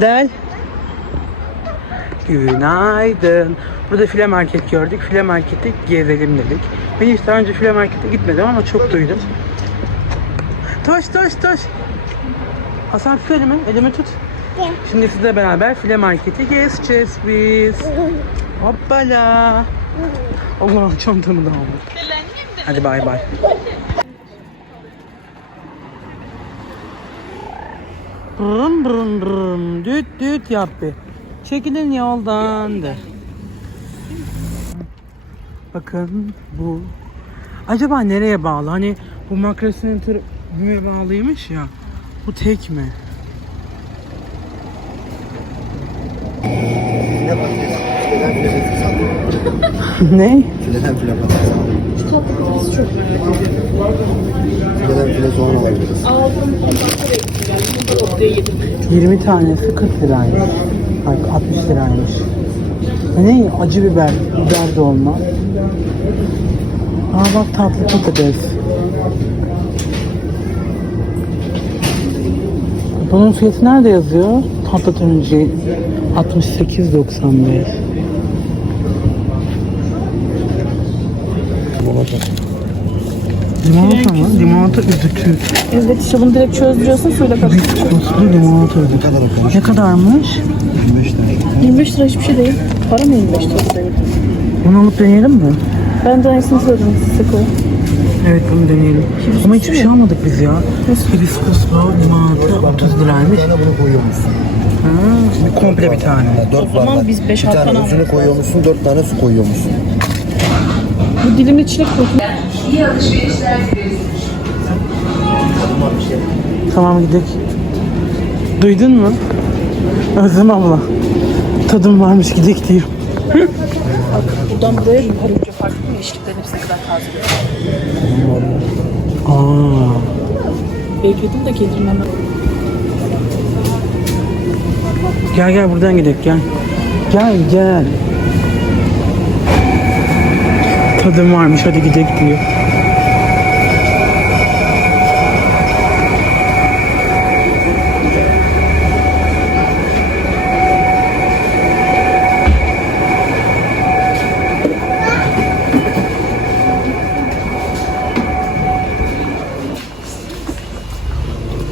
Del. Günaydın. Burada file market gördük. File marketi gezelim dedik. Ben hiç daha önce file markete gitmedim ama çok duydum. Toş toş toş. Hasan tut elimi. Elimi tut. Şimdi sizle beraber file marketi gezeceğiz biz. Hoppala. Allah çantamı da aldım. Hadi bay bay. Brum brum brum. Düt düt yap bir. Çekilin yoldan de. Bakın bu. Acaba nereye bağlı? Hani bu makrosinatör büme bağlıymış ya. Bu tek mi? ne? Fileden file patates Fileden file soğan alabiliriz. 20 tanesi 40 liraymış. Bak 60 liraymış. Ne? Acı biber. Biber de olmaz. Aa bak tatlı patates. Bunun fiyatı nerede yazıyor? Tatlı turuncu 68.95. Limonata mı? Limonata üzütü. Evet işte bunu direkt çözdürüyorsun suyla karıştırıyorsun. Biskoslu limonata üzütü. Ne kadar? Ne kadarmış? 25 tane. 25 lira hiçbir şey değil. Para mı 25 lira? Bunu alıp deneyelim mi? Ben de aynısını söyledim size koy. Evet bunu deneyelim. Ama hiçbir şey almadık biz ya. Hibiskuslu limonata 30 liraymış. Bir tane bunu koyuyormuşsun. Ha, şimdi komple bir tane. Yani 4 zaman bardak. biz beş Bir altı tane tane üzümü koyuyormuşsun, 4 tane su koyuyormuşsun. Bu dilimli çilek koyun. Tamam gidelim. Duydun mu? Özlem abla. Tadım varmış gidelim diyor. Buradan buraya yukarı uca farklı mı? Yeşilliklerin hepsine kadar taze. Aa, Bekledim de gelirim hemen. gel gel buradan gidelim gel. Gel gel. Tadım varmış hadi gidelim diyor.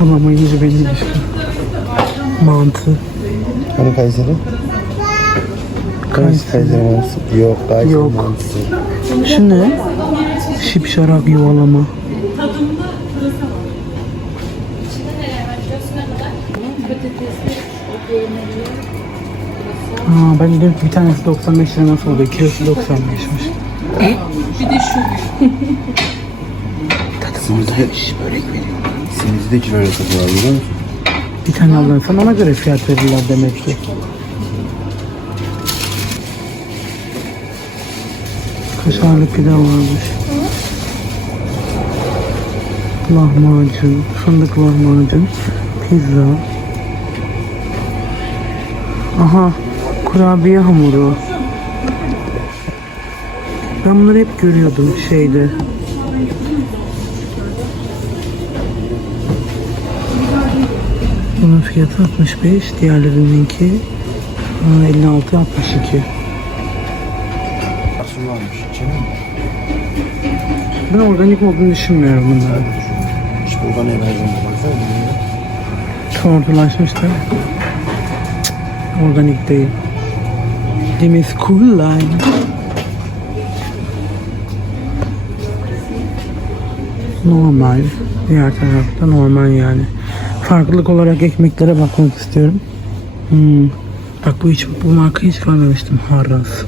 Bulamayınca beni düşün. Mantı. Hani Kayseri? Kayseri. Kayseri mantısı. Yok, Kayseri Yok. mantısı. Şu ne? Şipşarak yuvalama. Aa, ben dedim bir tanesi 95 lira nasıl oluyor? Kilosu 95'miş. Simizde börek veriyor. Simizde kilo satıyorlar biliyor musun? Bir tane alırsan ona göre fiyat verirler demek ki. Kaşarlı pilav varmış. Lahmacun, fındık lahmacun, pizza. Aha, kurabiye hamuru. Ben bunları hep görüyordum şeyde. Bunun fiyatı 65, diğerlerininki aa, 56 62. Su İçine mi? Ben organik olduğunu düşünmüyorum bunların. Hiç buradan ne verdim baksana. Tortulaşmış da. Organik değil. Demiz cool line. Normal. Diğer tarafta normal yani. Farklılık olarak ekmeklere bakmak istiyorum. Hmm. Bak bu hiç bu markayı hiç görmemiştim. Harras.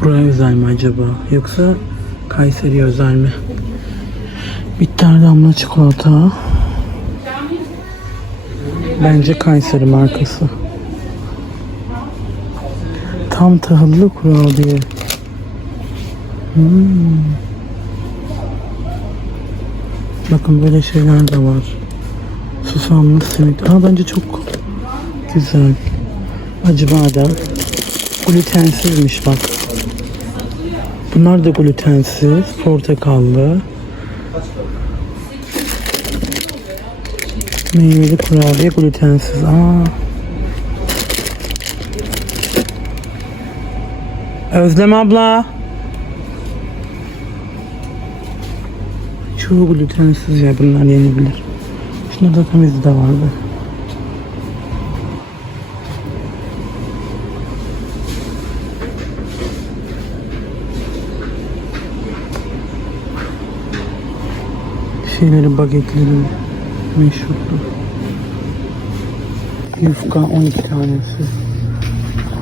Buraya özel mi acaba? Yoksa Kayseri özel mi? Bitter damla çikolata. Bence Kayseri markası. Tam tahıllı kurabiye. Hmm. Bakın böyle şeyler de var. Susamlı simit. Aa bence çok güzel. Acı badem. Glutensizmiş bak. Bunlar da glutensiz. Portakallı. Meyveli kurabiye glutensiz. Aa. Özlem abla. Çoğu glutensiz ya bunlar yenebilir. Şunlarda temiz de vardı. Şeyleri bagetleri meşhurdu. Yufka 12 tanesi.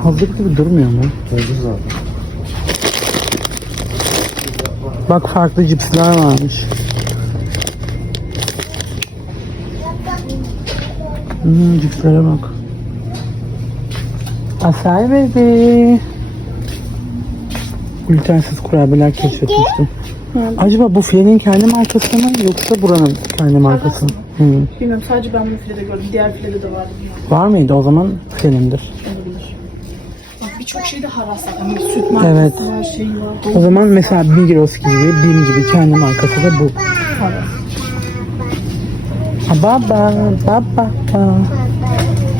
Hazır gibi durmuyor mu? Hazır zaten. Bak farklı cipsler varmış. Hmm, cipslere bak. Asay baby. Glutensiz kurabiyeler keşfetmiştim. Acaba bu filenin kendi markası mı yoksa buranın kendi markası mı? Hmm. Bilmiyorum sadece ben bunu filede gördüm. Diğer filede de vardı. Var mıydı o zaman filenindir. Olabilir. Bak birçok şeyde haras zaten. Bir Süt markası Evet. var, şey var. O zaman mesela Migros gibi, Bim gibi kendi markası da bu. Haras. Ha, Baba, baba,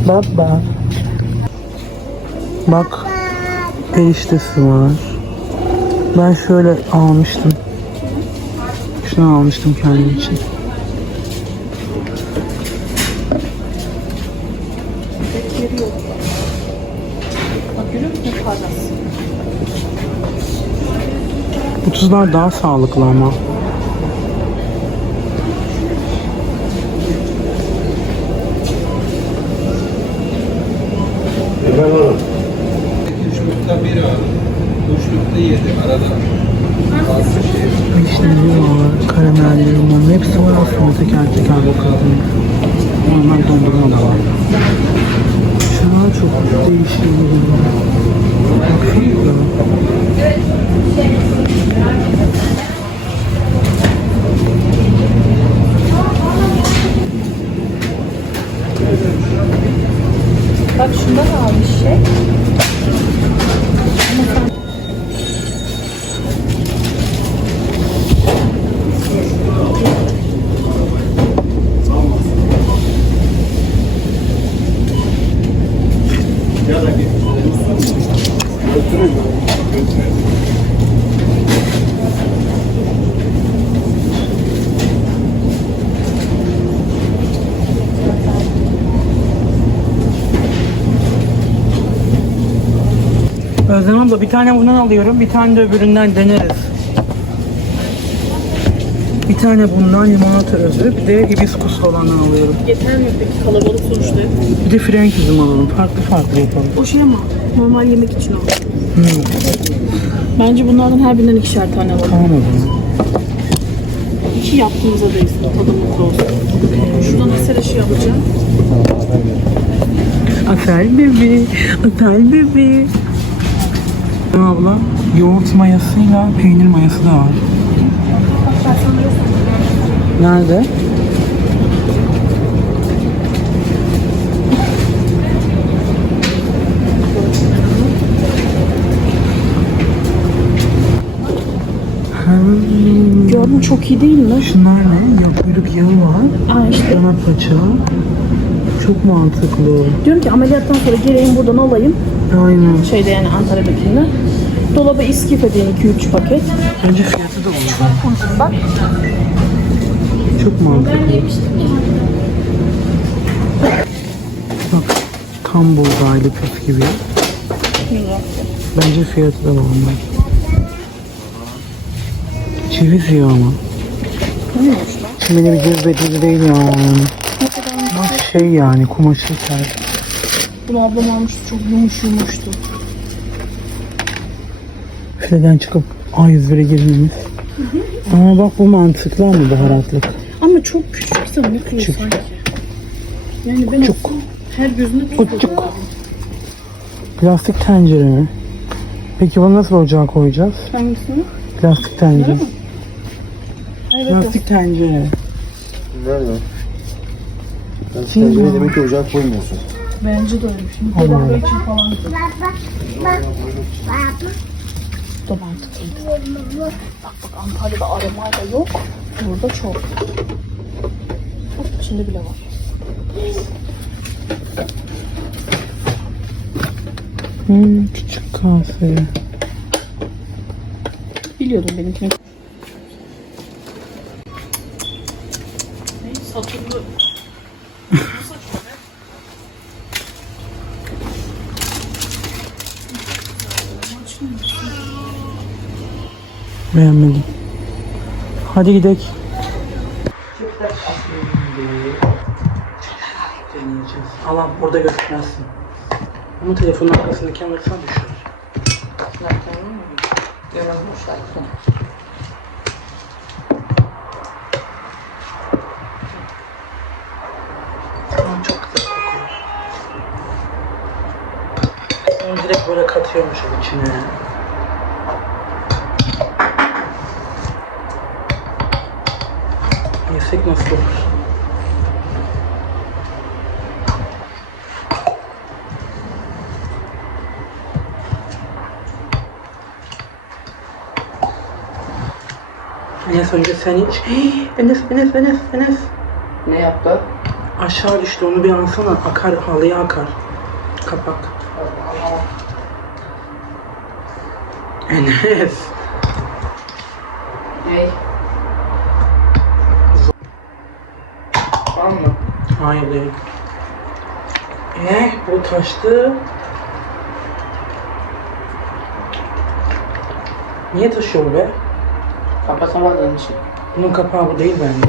baba. Bak, eriştesi var. Ben şöyle almıştım. Şunu almıştım kendim için. Bekleri yok. Bak görüyor musun? Haras. Bu tuzlar daha sağlıklı ama. Vişneli var, karamelli, limonlu hepsi var aslında teker teker bakalım. Normal dondurma da var. Şunlar çok değişik. Bak şundan almış şey. Özlem bir tane bundan alıyorum, bir tane de öbüründen deneriz. Bir tane bundan limonata özü, bir de hibiskus olandan alıyorum. Yeter mi peki kalabalık sonuçta? Bir de frenk üzüm alalım. Farklı farklı yapalım. O şey ama normal yemek için o. Hmm, Bence bunlardan her birinden ikişer tane alalım. tamam o zaman. İki yaptığımıza değsin. Tadı mutlu olsun. Şuradan mesela şey yapacağım. Atel bebi, atel bebi. Abla, yoğurt mayasıyla peynir mayası da var. Nerede? Hmm, Gördün çok iyi değil mi? Şunlar ne? Ya kuyruk yağı var. Aa işte. Dana paça. Çok mantıklı. Diyorum ki ameliyattan sonra geleyim buradan alayım. Aynen. Şeyde yani Antalya'dakinde. Dolaba iskif edeyim 2-3 paket. Bence fiyatı da olur. Bak. Çok mantıklı. Bak tam buğdaylı püf gibi. Bence fiyatı da normal. Ceviz yiyor ama. Neymiş lan? Beni bir cezbedici değil ya. Ne kadar şey yani kumaşı ter. Bunu ablam almıştı çok yumuş yumuştu. Fileden çıkıp A101'e girmemiz. Ama bak bu mantıklı ama baharatlık. Ama çok küçükse ne kıyır Küçük. sanki. Yani ben Çok. olsam her gözüne tuz Küçük. koyardım. Plastik tencere mi? Peki bunu nasıl ocağa koyacağız? Hangisini? Plastik tencere. mi? Evet. Plastik tencere. Nerede? Ben tencereye ya. demek ki ocağa koymuyorsun. Bence de öyle. Şimdi şey. tedavi için falan. Bak bak bak. Dur artık. Bak bak Antalya'da aramayla yok. Burada çok. Bak içinde bile var. Hmm, küçük kahve. Biliyordum benimkini. Beğenmedim. Hadi gidelim. Deneyeceğiz. Alan burada gözükmezsin. Ama telefonun arkasındaki kamerasına düşüyor. Ama Onu direkt böyle katıyormuşum içine. Yesek nasıl olur? Enes önce sen iç. Hii, Enes, Enes, Enes, Enes. Ne yaptı? Aşağı düştü onu bir alsana. Akar, halıya akar. Kapak. Enes. Ne? Var mı? Hayır değil. Eh bu taştı. Niye taşıyor bu be? Kapatamadığın için. Bunun kapağı bu değil bence.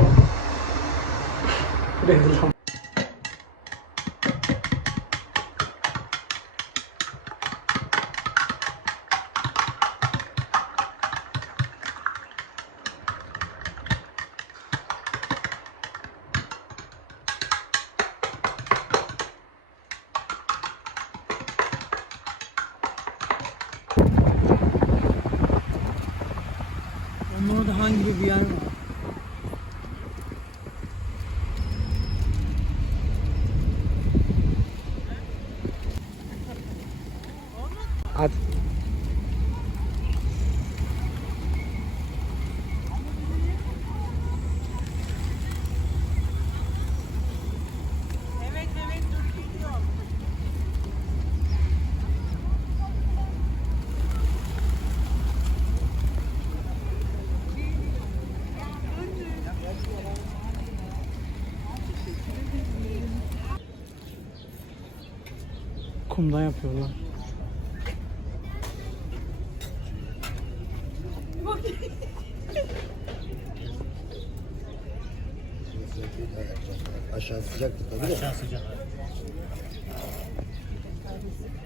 Rezil. Onun orada hangi bir yer var? Hadi. Kumda yapıyorlar. Aşağı sıcaktı tabii de. Aşağı sıcak.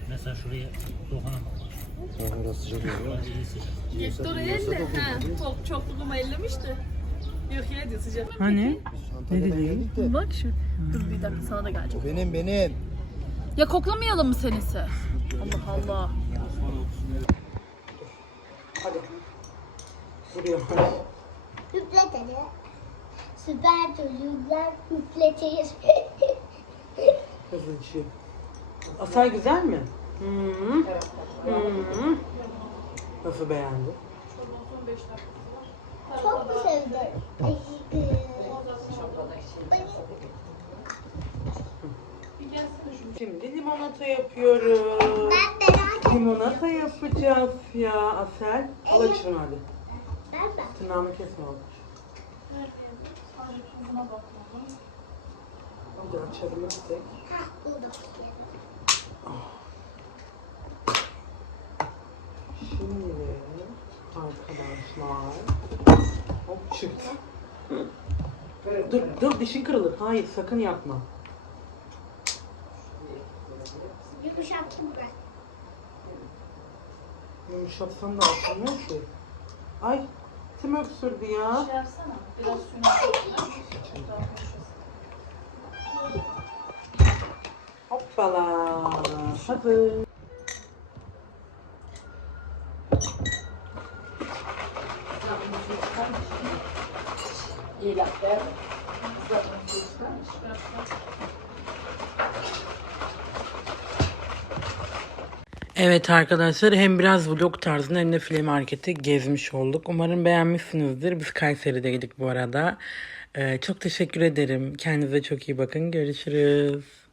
Mesela şuraya dokunamam. Ha, Orası sıcak oluyor. İyi sıcak. Gitti oraya elle. Ha, çok, çokluğumu ellemişti. Yok yine de sıcak. Hani? Antalya'dan geldik de. Bak şu. Dur bir dakika sana da gelecek. Benim benim. Ya koklamayalım mı senisi? Allah Allah. Hadi. Buraya hadi. Üfletene. Süper çocuklar üfletir. Hızlı içiyor. Asay güzel mi? Hı Hı Nasıl beğendi? Çok sevdim. Şimdi limonata yapıyoruz. Limonata yapacağız ya Asel. Al aç şunu hadi. Ben ben. Tırnağımı kesme oğlum. Hadi açabilirsek. Hah buldum. Şimdi arkadaşlar. Hop çıktı. Dur dur dişin kırılır. Hayır sakın yapma. Yumuşattım ben. Yumuşatsan da açılmıyor ki. Ay kim öksürdü ya? Hoppala. Hadi. Evet arkadaşlar hem biraz vlog tarzında hem de file marketi gezmiş olduk. Umarım beğenmişsinizdir. Biz Kayseri'deydik bu arada. Ee, çok teşekkür ederim. Kendinize çok iyi bakın. Görüşürüz.